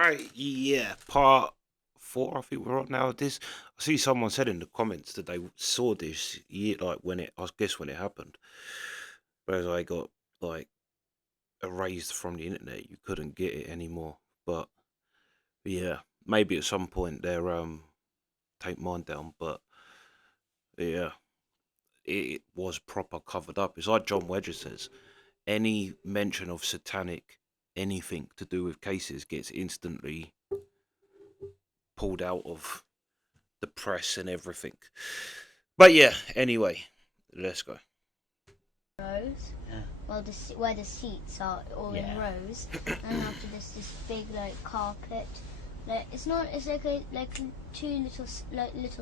Right, yeah, part four. I think we're on now. This, I see someone said in the comments that they saw this year, like when it, I guess when it happened, whereas I got like erased from the internet. You couldn't get it anymore. But yeah, maybe at some point they're take mine down. But yeah, it was proper covered up. It's like John Wedger says. Any mention of satanic anything to do with cases gets instantly pulled out of the press and everything. But yeah, anyway, let's go. Rows. Yeah. Well, where the seats are all in Yeah. rows, and after this big like carpet. Like it's not. It's like two little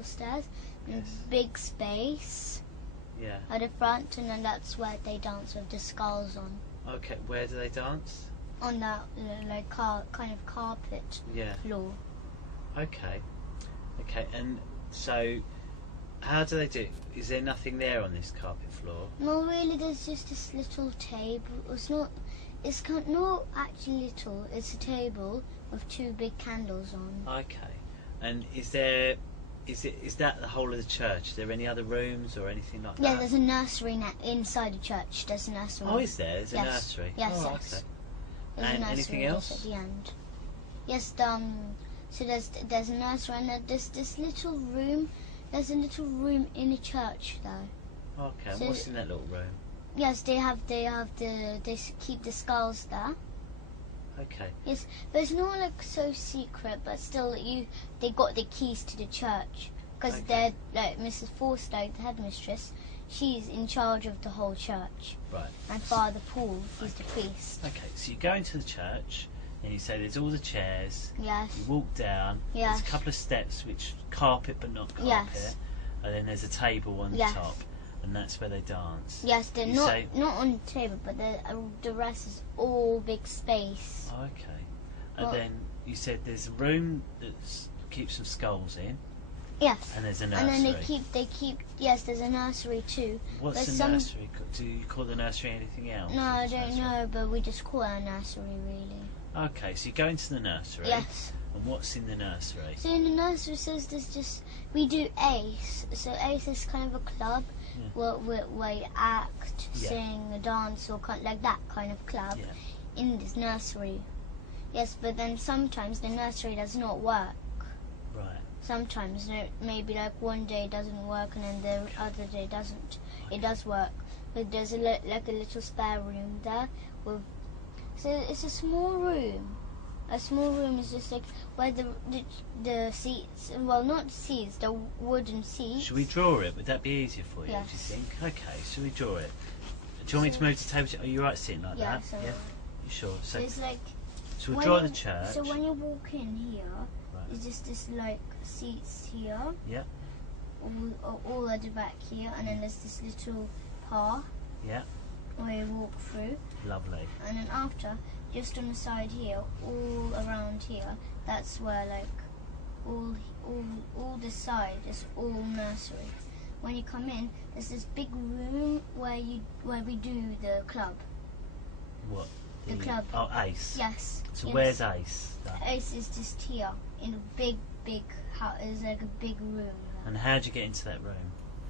stairs and Yes. big space Yeah. at the front, and then that's where they dance with the skulls Okay, where do they dance? on that like kind of carpet Yeah. floor. Okay. Okay, and so how do they do it? Is there nothing there on this carpet floor? No, really, there's just this little table. It's not. Not actually little. It's a table with two big candles on. Okay. And is that the whole of the church? Is there any other rooms or anything like Yeah, that? there's a nursery inside the church. There's a nursery. Oh, is there? There's a Yes. nursery. Yes, Oh, yes. okay. There's And a nursery anything just else? at the end. Yes, so there's a nursery and there's this little room. There's a little room in the church though. Okay. And So- what's in that little room? Yes, they keep the skulls there. Okay. Yes, but it's not like so secret, but still they got the keys to the church because Okay. they're like Mrs. Forsyth, the headmistress. She's in charge of the whole church, Right. and Father Paul, he's the priest. Okay. So you go into the church and you say there's all the chairs. Yes, You walk down. Yes. There's a couple of steps which carpet but not carpet. Yes. And then there's a table on the Yes. top, and that's where they dance. yes, they're You not say- not on the table, but the rest is all big space. Okay. And Well- then you said there's a room that keeps some skulls in, Yes, and there's a and nursery. then they keep. Yes, there's a nursery too. What's but the some- nursery? Do you call the nursery anything else? No, I Just don't nursery? know, but we just call it a nursery, really. Okay, so you go into the nursery. Yes. And what's in the nursery? So in the nursery says there's just we do ACE. So ACE is kind of a club Yeah. where you act, Yeah. sing, dance, or like that kind of club Yeah. in this nursery. Yes, but then sometimes the nursery does not work. Right. Sometimes maybe like one day it doesn't work and then the other day doesn't. It does work, but there's like a little spare room there with. So it's a small room. A small room is just like where the seats, well, not seats, the wooden seats. Should we draw it? Would that be easier for you? Yes. Do you think? Okay. Should we draw it? Do you want me to move the table? Are you right sitting like Yeah, that? so Yeah. You sure? so So, it's like so we'll when draw you- the church. So when you walk in here, Right. it's just this like seats here. Yeah. All at the back here, and then there's this little path. Yeah. Where you walk through, Lovely. and then after, just on the side here, all around here, that's where like all this side is all nursery. When you come in, there's this big room where we do the club. What? The club. Oh, Ace. Yes. So yes. where's Ace? Ace is just here in a big house. It's like a big room. And how'd you get into that room?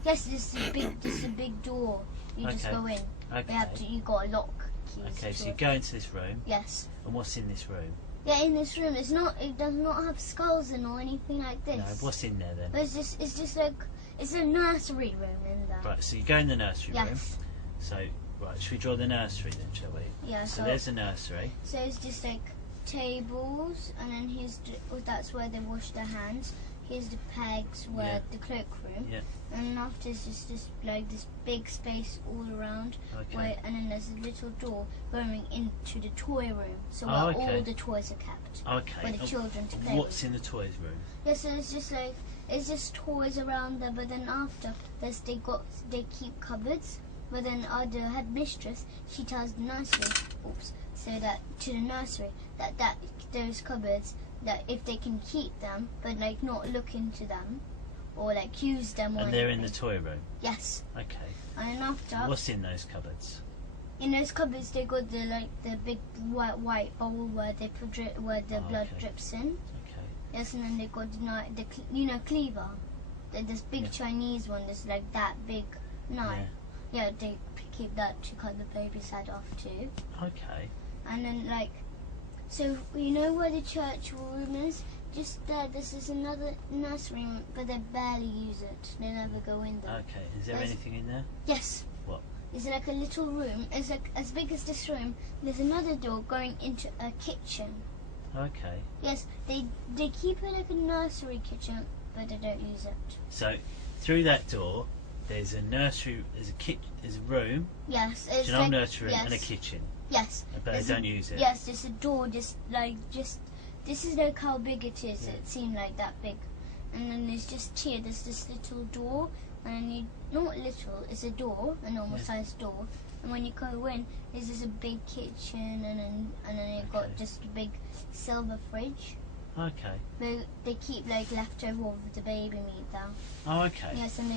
Yes, this is a big door. You just Okay. go in. Okay. You got a lock keys. Okay, to so you it. go into this room, Yes. and what's in this room? Yeah, in this room, it does not have skulls in or anything like this. No, what's in there then? But it's just like, it's a nursery room in there. Right, so you go in the nursery room. Yes. So, right, should we draw the nursery then, shall we? Yeah, So so there's the nursery. it's just like tables, and then that's where they wash their hands. Here's the pegs where Yeah. the cloakroom. Yeah. And then after it's just like this big space all around. Okay. And then there's a little door going into the toy room. So Oh, where okay. all the toys are kept. Okay. For the children to play What's in the toys room? Yeah, so it's just toys around there, but then after they keep cupboards, but then the headmistress, she tells the nursery, so that to the nursery that those cupboards, that if they can keep them but like not look into them or like use them or And they're in the anything. toy room. Yes. Okay. And then after What's in those cupboards? in those cupboards they got the big white bowl where they put where the blood drips in. Okay. Yes, and then they got the cleaver. This big Chinese one that's like that big knife. Yeah, they keep that to cut the baby's head off too. Okay. And then so you know where the church room is? Just there. This is another nursery room, but they barely use it. They never go in there. Okay. Is there anything in there? Yes. What? It's like a little room. It's like as big as this room. There's another door going into a kitchen. Okay. Yes, they keep it like a nursery kitchen, but they don't use it. So through that door, there's a nursery. There's a room. Yes, It's an old nursery and a kitchen. Yes. But they don't use it. Yes, there's a door. This is like how big it is. Yeah. It seemed like that big, and then there's just here. There's this little door, and not little. It's a door, a normal sized door. And when you go in, there's just a big kitchen, and then you've got just a big silver fridge. Okay. They keep like leftover of the baby meat there. Oh, okay. Yes, and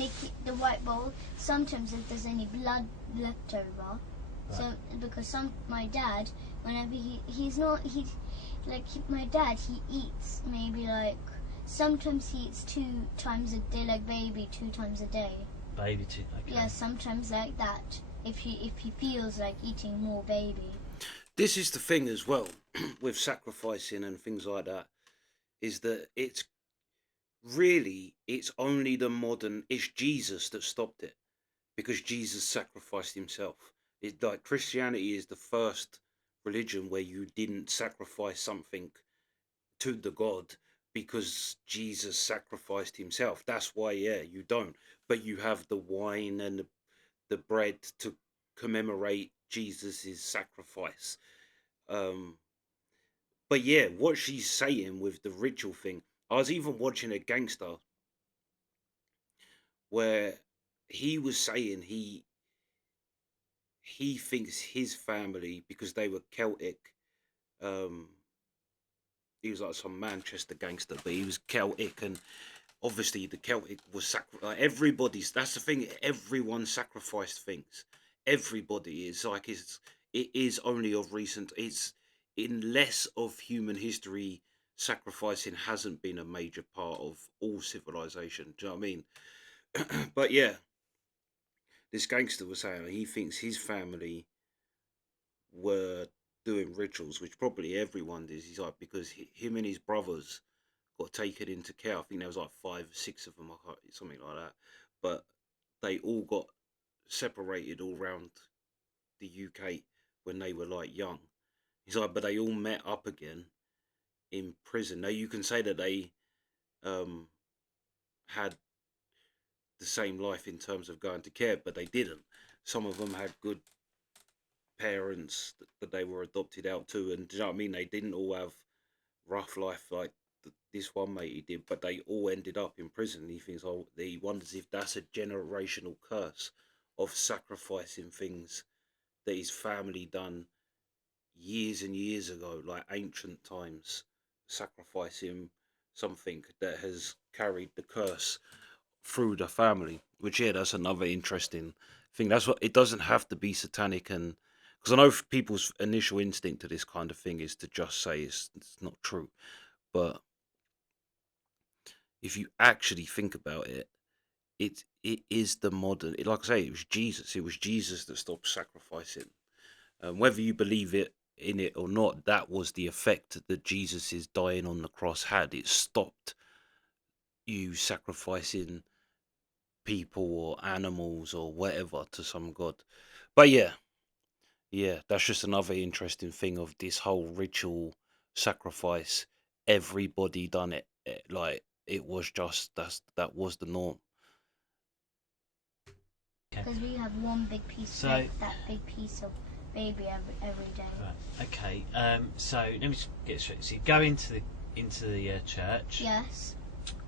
they keep the white bowl. Sometimes if there's any blood left over, so because my dad, whenever my dad eats maybe sometimes he eats 2 times a day, like baby 2 times a day. Baby too. Okay. Yeah, sometimes like that. If he feels like eating more baby. This is the thing as well with sacrificing and things like that, is that it's only it's Jesus that stopped it, because Jesus sacrificed himself. It's like Christianity is the first religion where you didn't sacrifice something to the God because Jesus sacrificed himself. That's why, you don't. But you have the wine and the bread to commemorate Jesus's sacrifice. But yeah, what she's saying with the ritual thing, I was even watching a gangster where he was saying he thinks his family, because they were Celtic, he was like some Manchester gangster, but he was Celtic, and obviously the Celtic was everybody's. That's the thing. Everyone sacrificed things. Everybody is like it is only of recent. It's in less of human history. Sacrificing hasn't been a major part of all civilization. Do you know what I mean? But yeah, this gangster was saying he thinks his family were doing rituals, which probably everyone does. He's like, because him and his brothers got taken into care. I think there was like 5, 6 of them, something like that. But they all got separated all around the UK when they were like young. He's like, but they all met up again in prison. Now you can say that they had the same life in terms of going to care, but they didn't. Some of them had good parents that they were adopted out to, and do you know what I mean? They didn't all have rough life like this one mate he did, but they all ended up in prison. And he thinks, he wonders if that's a generational curse of sacrificing things that his family done years and years ago, like ancient times, sacrificing something that has carried the curse through the family. Which, yeah, that's another interesting thing. That's what, it doesn't have to be satanic, and because I know people's initial instinct to this kind of thing is to just say it's not true, but if you actually think about it, it is the modern. Like I say, it was Jesus. It was Jesus that stopped sacrificing. Whether you believe in it or not, that was the effect that Jesus' dying on the cross had. It stopped you sacrificing people or animals or whatever to some god. But yeah, that's just another interesting thing of this whole ritual sacrifice. Everybody done it. Like it was just that was the norm. Because we have one big piece, like that big piece of baby every day. Right. Okay. So let me just get straight. So you go into the church. Yes.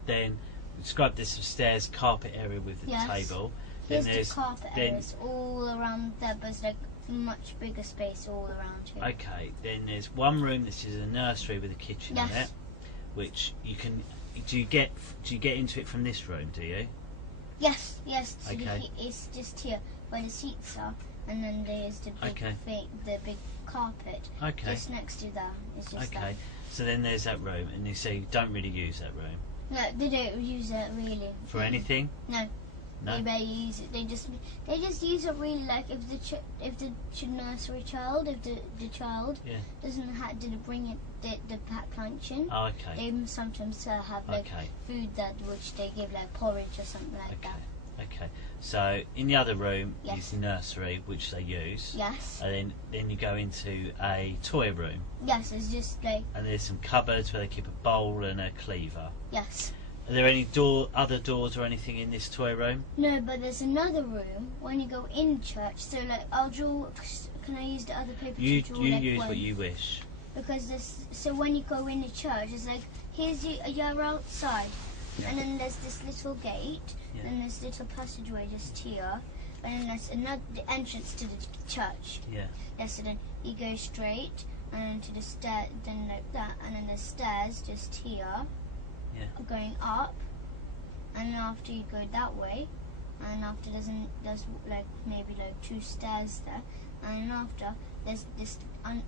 Then describe this stairs, carpet area with the table. Here's the carpet areas all around there, but it's like much bigger space all around here. Okay. Then there's one room. This is a nursery with a kitchen in it, which you can. Do you get into it from this room? Do you? Yes. Okay. It's just here where the seats are, and then there's the big the big carpet. Okay. Just next to that is just that. Okay. So then there's that room, and you say you don't really use that room No, they don't use it really. for anything. No. No. They barely use it. They just use it really like if the nursery child, if the child didn't bring it the packed lunch in. Oh, okay. They sometimes have like food that which they give like porridge or something like that. Okay. So in the other room Yes. is the nursery, which they use. Yes. And then you go into a toy room. Yes, it's just like And there's some cupboards where they keep a bowl and a cleaver. yes. Are there any other doors or anything in this toy room? No, but there's another room when you go in church. So like I'll draw. Can I use the other paper You to draw? you like, use one? what you wish. Because so when you go in the church, it's like you're outside, and then there's this little gate, and there's little passageway just here, and then there's the entrance to the church. Yeah. Yes, so then you go straight and then to the stair, then like that, and then there's stairs just here. Yeah. Going up, and then after you go that way, and after there's like maybe like 2 stairs there, and then after there's this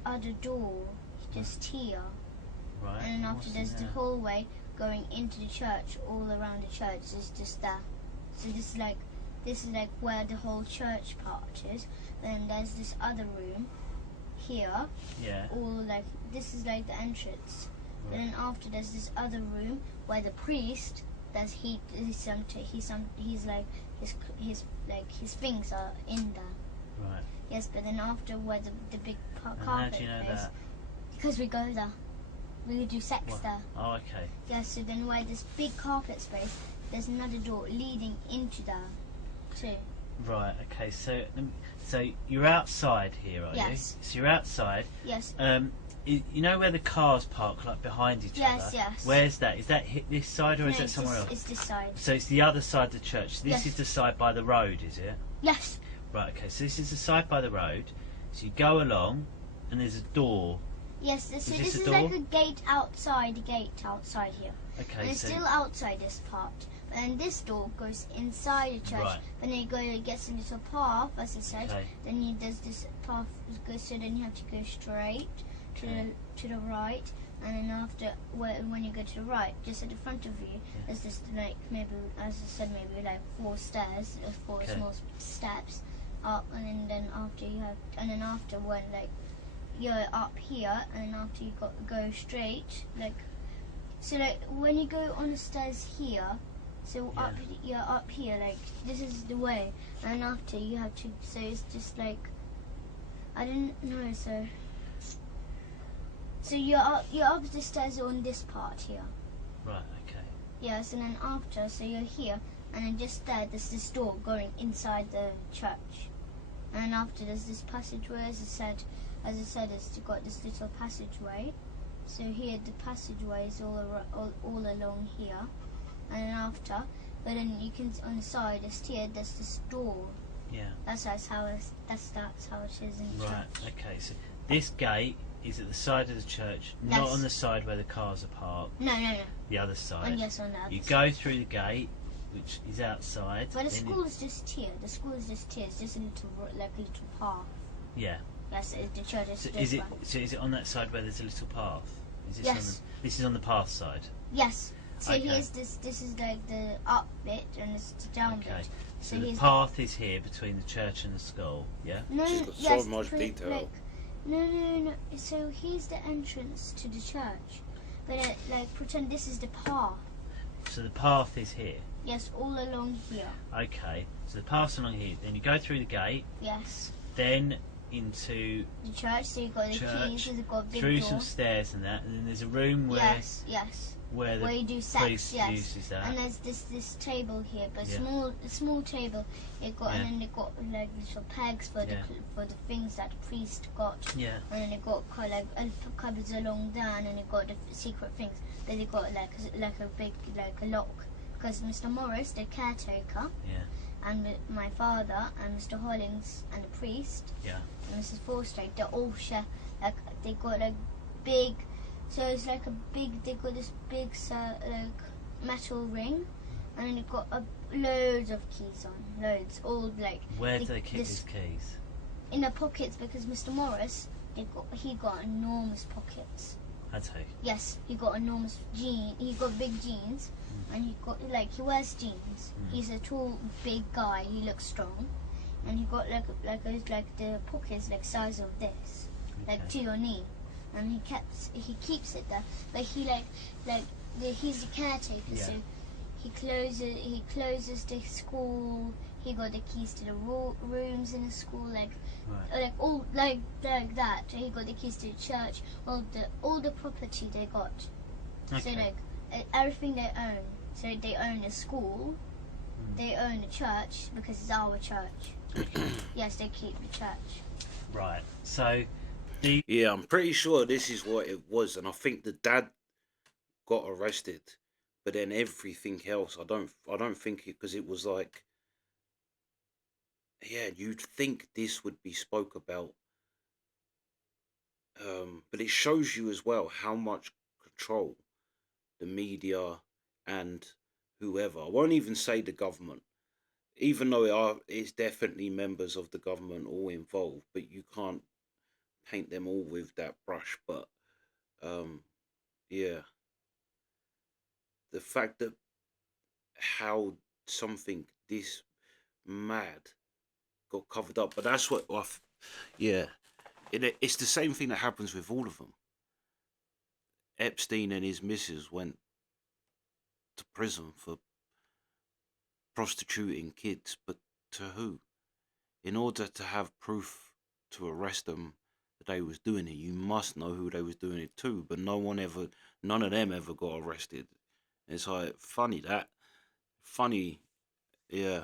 other door just here, Right. and then after What's there's in the there? hallway going into the church. All around the church is just that. So this is like where the whole church part is. Then there's this other room here. Yeah. All like this is like the entrance. Right. And then after there's this other room where the priest does his things are in there. Right. Yes, but then after where the big And carpet how do you know is, that? because we go there, we do sex What? there. Oh, okay. Yes, so then where this big carpet space, there's another door leading into there too. Right. Okay. So you're outside here, are Yes. you? So you're outside. Yes. You know where the cars park, like behind each Yes, other? yes. Where's that? Is that this side or is No, that it's somewhere else? It's this side. So it's the other side of the church. So this Yes. is the side by the road, is it? Yes. Right, okay. So this is the side by the road. So you go along and there's a door. Yes. So Is this this a is door? like a gate outside here. Okay, And it's so still outside this part. And this door goes inside the church. Right. Then you go, it gets a little path, as I said. Okay. Then there's this path goes, so then you have to go straight to the right. And then after, when you go to the right, just at the front of you, there's this like maybe, as I said, maybe like 4 stairs, 4 Okay. small steps up. And then after when like you're up here, and then after you go straight, like so like when you go on the stairs here. So you're up here, like this is the way, and after you have to. So it's just like I didn't know. So you're up the stairs on this part here. right, okay. Yes, and then after, so you're here, and then just there's this door going inside the church, and then after there's this passageway. As I said, it's got this little passageway. So here the passageway is all along here. And then after, but then you can on the side, there's this door. Yeah. That's how it is in the Right, church. okay. So this gate is at the side of the church, Yes. not on the side where the cars are parked. No. The other side. And yes, on that. You go through the gate, which is outside. But the then school is just here. The school is just here. It's just a little path. Yeah. Yes, the church is. So just is it on that side where there's a little path? Is this Yes. This is on the path side. Yes. So Okay. here's this. This is like the up bit and this is the down Okay. bit. So So the here's path is here between the church and the school. Yeah. No, She's got yes, so much detail. Like, no. So here's the entrance to the church, but like pretend this is the path. So the path is here. Yes, all along here. Okay. So the path's along here. Then you go through the gate, Yes, then into the church. So you got the church, keys. You've got a big through door. some stairs and that, and then there's a room where Yes. where the Where you do sex. priest Yes. uses that. And there's this table here, but Yeah. small table. It got Yeah. and then they got like little pegs for Yeah. the things that the priest got. Yeah. And then they got like cupboards along there, and then they got the secret things. Then they got like a big a lock, because Mr. Morris, the caretaker, Yeah. and my father and Mr. Hollings and the priest Yeah. and Mrs. Forstrake, they all share like they got like big. So it's like they got this big like metal ring, and then they got loads of keys on, all like. Where do they keep these keys? in the pockets because Mr. Morris, he got enormous pockets. I'd say. Yes, he got enormous jeans. He got big jeans, and he he wears jeans. He's a tall, big guy. He looks strong, and he got like the pockets like size of this, like to your knee, and he keeps it there. But he's the caretaker, so he closes the school. He got the keys to the rooms in the school, all like that. He got the keys to the church, all the property they got. Okay. So everything they own. So they own the school, they own the church because it's our church. Yes, they keep the church. Right. So Yeah, I'm pretty sure this is what it was, and I think the dad got arrested, but then everything else, I don't think it, because it was like, yeah, you'd think this would be spoke about, but it shows you as well how much control the media and whoever, I won't even say the government, even though it's definitely members of the government all involved, but you can't paint them all with that brush. But yeah, the fact that how something this mad got covered up, but that's what yeah, it's the same thing that happens with all of them. Epstein and his missus went to prison for prostituting kids, but to who? In order to have proof to arrest them that they was doing it, you must know who they was doing it to. But none of them ever got arrested. It's like funny, yeah.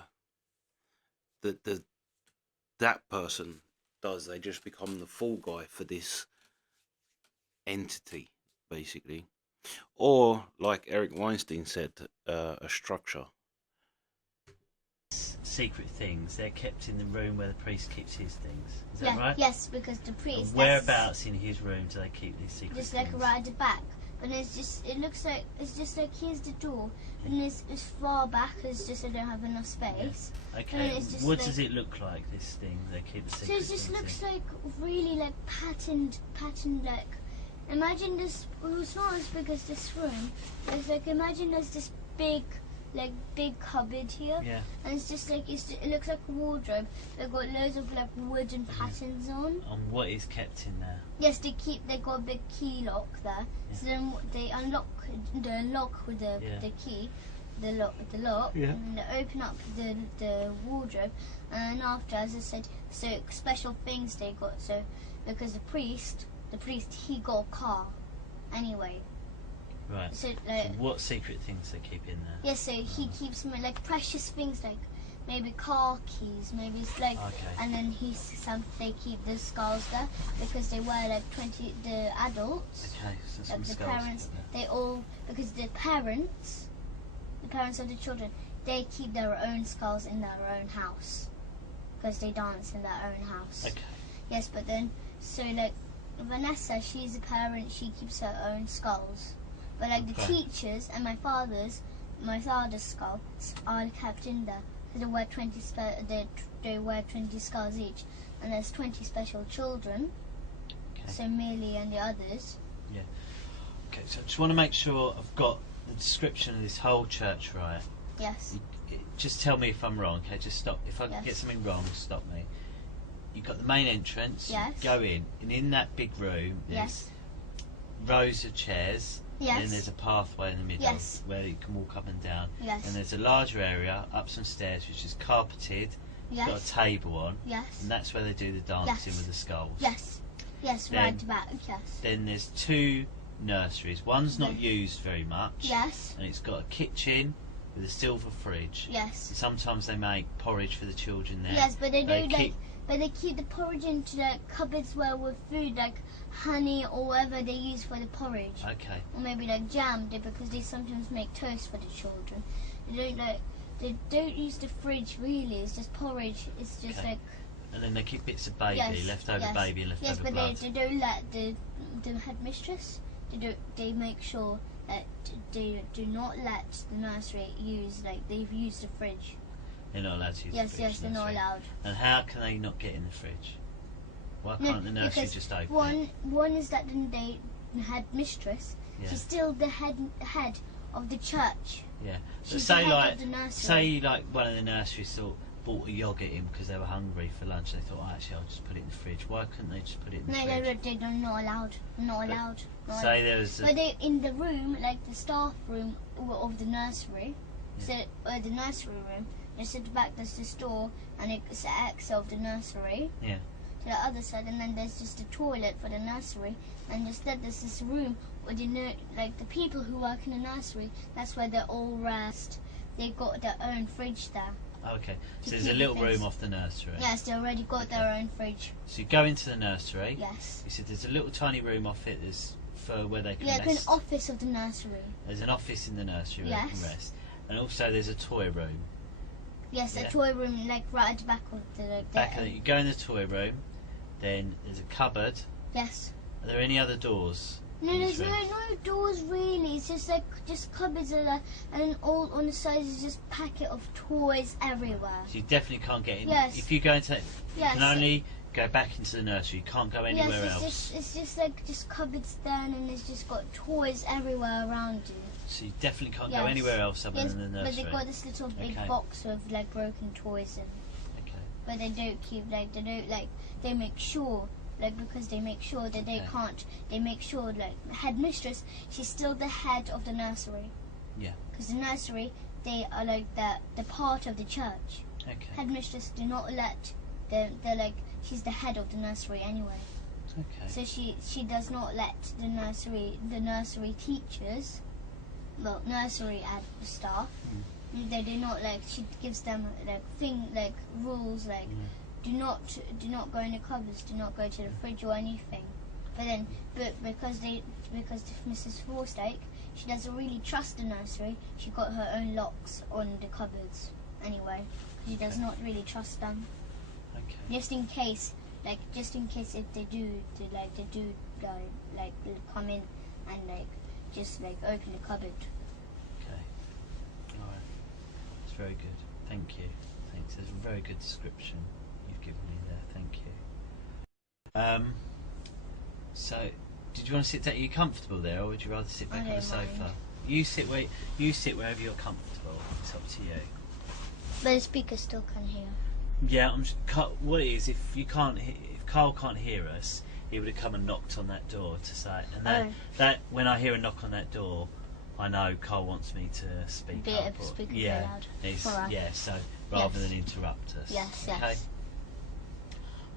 That person does. They just become the fall guy for this entity, basically, or like Eric Weinstein said, a structure. secret things, they're kept in the room where the priest keeps his things. Is Yeah, that right? yes, because the priest. And whereabouts in his room do they keep these secret Just things? like right at the back, but it's just here's the door, and it's far back. It's just I don't have enough space. Okay. it's just What like- does it look like? This thing they keep the So secret it just things looks in? like really like patterned like. Imagine this. Well, it's not as big as this room. It's like imagine there's this big cupboard here, Yeah. and it's just like it looks like a wardrobe. They've got loads of like wooden patterns on. And what is kept in there? Yes, they got a big key lock there. So then they unlock with the key, the lock, Yeah. and they open up the wardrobe, and after, as I said, so special things they got. So because the priest he got a car, anyway. Right. So So like what secret things they keep in there? so he keeps like precious things like maybe car keys, maybe it's like, Okay. and then they keep the skulls there because they wear like 20 the adults. Okay, so some Like the skulls parents, in there. they all because the parents of the children, they keep their own skulls in their own house because they dance in their own house. Okay. Yes, but then so like Vanessa, she's a parent, she keeps her own skulls. But like the Okay. teachers and my father's skull are kept in there. Because they wear 20 they wear 20 skulls each, and there's 20 special children. Okay. So Millie and the others. Okay, so I just want to make sure I've got the description of this whole church right. Yes. Just tell me if I'm wrong, okay? Just stop. If I Yes. get something wrong, stop me. You've got the main entrance. Yes. You go in, and in that big room, there's Yes. rows of chairs. Yes. And then there's a pathway in the middle Yes. where you can walk up and down. Yes. And there's a larger area up some stairs which is carpeted. Got a Yes. table on, Yes. and that's where they do the dancing Yes. with the skulls. Yes. Yes. Then- Right back. Yes. Then there's two nurseries. One's not used very much. Yes. And it's got a kitchen with a silver fridge. Yes. And sometimes they make porridge for the children there. Yes, but they They do but they keep the porridge into the cupboards where with food like honey or whatever they use for the porridge, Okay. or maybe like jam, because they sometimes make toast for the children. They don't use the fridge really. It's just porridge. It's just Okay. like And then they keep bits of baby, yes, leftover yes, baby and yes, leftover but blood. they don't let the headmistress. They make sure that they do not let the nursery use they've used the fridge. They're not allowed to use the Yes, fridge. yes, they're not nursery. allowed. And how can they not get in the fridge? Why No, can't the nursery because just open it? one is that they had mistress. Yeah. She's still the head of the church. Yeah. But She's say the head like of the nursery. say like one of the nurseries bought a yoghurt in because they were hungry for lunch. They thought, oh, actually, I'll just put it in the fridge. Why couldn't they just put it in the No, fridge? they're not allowed. Not allowed. Not Say allowed. there was. But they in the room, like the staff room of the nursery. Yeah. So the nursery room. Just at the back, there's the store, and it's the exit of the nursery. Yeah. To the other side, and then there's just a toilet for the nursery, and instead there's this room where the people who work in the nursery. That's where they all rest. They got their own fridge there. Okay. To So there's a keep little things. room off the nursery. Yes, they already got their own fridge. So you go into the nursery. Yes. You said there's a little tiny room off it. There's for where they can Yeah, rest. an office of the nursery. There's an office in the nursery where they can Yes. rest, and also there's a toy room. Yes, Yeah. a toy room, like right at the back of the. Back of it, you go in the toy room. Then there's a cupboard. Yes. Are there any other doors? No, in there's this no room? doors really. It's just cupboards are there, and then all on the sides is just packet of toys everywhere. So you definitely can't get in. Yes. If you go into, you Yes. can only go back into the nursery. You can't go anywhere yes, else. it's just cupboards there, and then there's just got toys everywhere around you. So you definitely can't go Yes. anywhere else other Yes, than the but nursery. they got this little big Okay. box with like broken toys in. Okay. But they don't keep they make sure because they make sure that they Okay. can't. They make sure headmistress. She's still the head of the nursery. Yeah. Because the nursery, they are like the part of the church. Okay. Headmistress do not let she's the head of the nursery anyway. Okay. So she does not let the nursery teachers, nursery staff. They do not she gives them rules do not go in the cupboards, do not go to the fridge or anything. But because Mrs. Forstake, she doesn't really trust the nursery. She got her own locks on the cupboards anyway. She does Okay. not really trust them. Okay. Just in case if they do come in and just open the cupboard. Okay. All right. That's very good. Thank you. Thanks. There's a very good description you've given me there. Thank you. So, did you want to sit down? Are you comfortable there, or would you rather sit back I on the don't mind. sofa? You sit wherever you're comfortable. It's up to you. But the speaker still can hear. Yeah, what it is, if Carl can't hear us, he would have come and knocked on that door to say, and that when I hear a knock on that door, I know Carl wants me to speak Be up. able to speak really yeah, loud. it's- Alright. yeah. So rather Yes. than interrupt us. Yes, Okay. yes.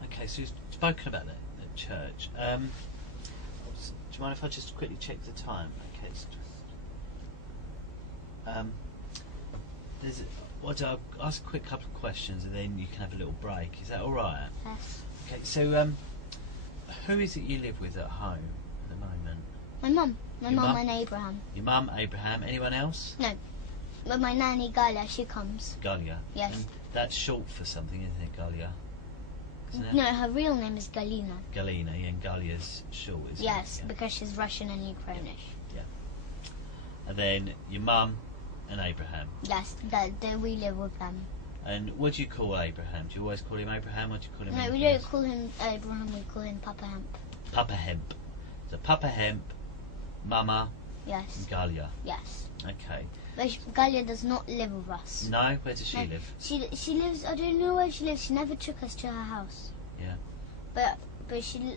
Okay. So you've spoken about the church. Do you mind if I just quickly check the time? Okay. It's just, I'll ask a quick couple of questions and then you can have a little break. Is that all right? Yes. Okay, so who is it you live with at home at the moment? My mum. My Your mum mum? and Abraham. Your mum, Abraham, anyone else? No. But my nanny Gala, she comes. Galia. Yes. And that's short for something, isn't it, Galia? Isn't it? No, her real name is Galina. Galina, yeah, and Galia's short, isn't Yes, it? Yeah. because she's Russian and Ukrainish. And then your mum and Abraham. Yes, we live with them. And what do you call Abraham? Do you always call him Abraham or do you call him No, we anything don't else? call him Abraham, we call him Papa Hemp. Papa Hemp. So Papa Hemp, Mama, Yes, and Galia. yes. Okay. But Galia does not live with us. No? Where does she No. live? She lives, I don't know where she lives. She never took us to her house. Yeah. But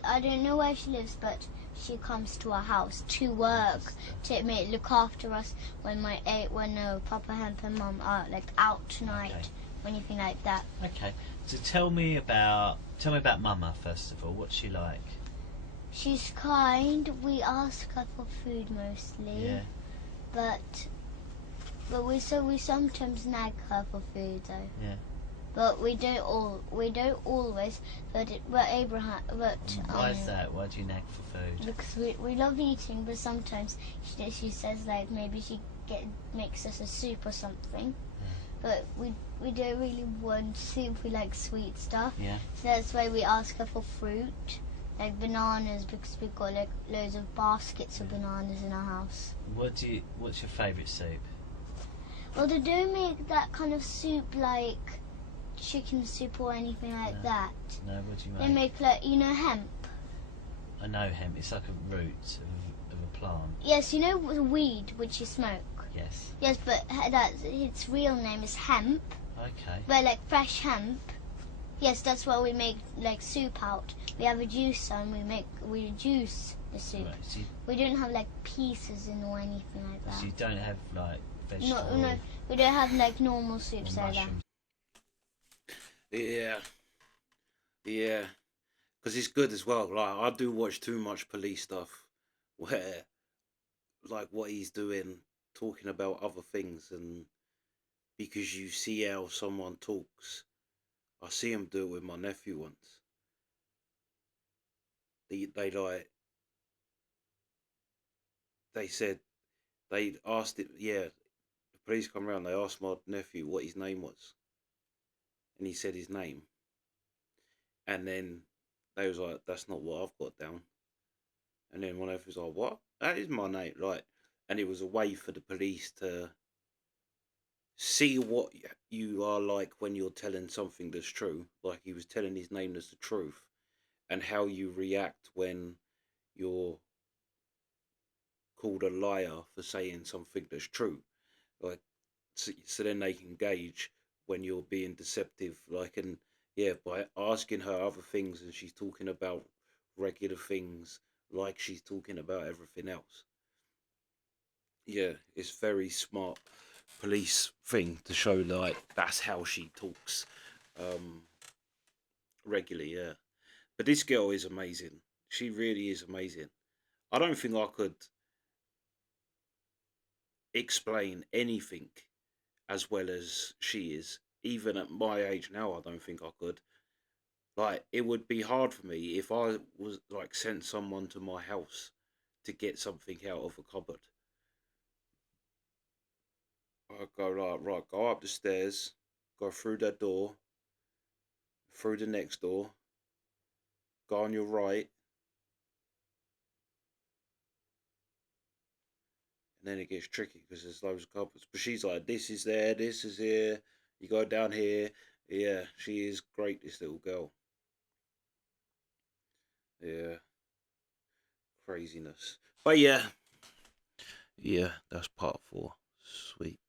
I don't know where she lives, but she comes to our house to work, to look after us when Papa Hemp and Mum are out tonight, Okay. or anything like that. Okay. So tell me about Mama first of all. What's she like? She's kind. We ask her for food mostly, Yeah. but we sometimes nag her for food though. Yeah. But we don't always. But Abraham. But Why is that? Why do you nag for food? Because we love eating, but sometimes she says maybe she makes us a soup or something. But we don't really want soup. We like sweet stuff. Yeah. So that's why we ask her for fruit, like bananas, because we've got loads of baskets of bananas in our house. What's your favourite soup? Well, they don't make that kind of soup chicken soup or anything like No. that. No, what do you They make? make like, you know, hemp. I know hemp. It's like a root of a plant. Yes, you know the weed which you smoke. Yes. Yes, but its real name is hemp. Okay. But like fresh hemp. Yes, that's what we make like soup out. We have a juicer and we juice the soup. Right. So We don't have like pieces in or anything like that. you don't have like vegetable No, we don't have like normal soups or like that. mushrooms. Yeah. Yeah. Because it's good as well. Like, I do watch too much police stuff where, like, what he's doing, talking about other things, and because you see how someone talks. I see him do it with my nephew once. They like, they said, they asked it, yeah, the police come around, they asked my nephew what his name was. And he said his name. And then they was like, that's not what I've got down. And then my nephew was like, what? That is my name. Like, and it was a way for the police to see what you are like when you're telling something that's true. Like, he was telling his name as the truth, and how you react when you're called a liar for saying something that's true. Like, so then they can gauge when you're being deceptive. Like, and yeah, by asking her other things, and she's talking about regular things like she's talking about everything else. Yeah, it's very smart police thing to show, like, that's how she talks regularly. Yeah, but this girl is amazing. She really is amazing. I don't think I could explain anything as well as she is. Even at my age now, I don't think I could. Like, it would be hard for me if I was like sent someone to my house to get something out of a cupboard. I'd go like, right, go up the stairs, go through that door, through the next door, go on your right, and then it gets tricky because there's loads of cupboards. But she's like, this is there, this is here. You go down here. Yeah, she is great, this little girl. Yeah, craziness. But yeah, that's part 4. Sweet.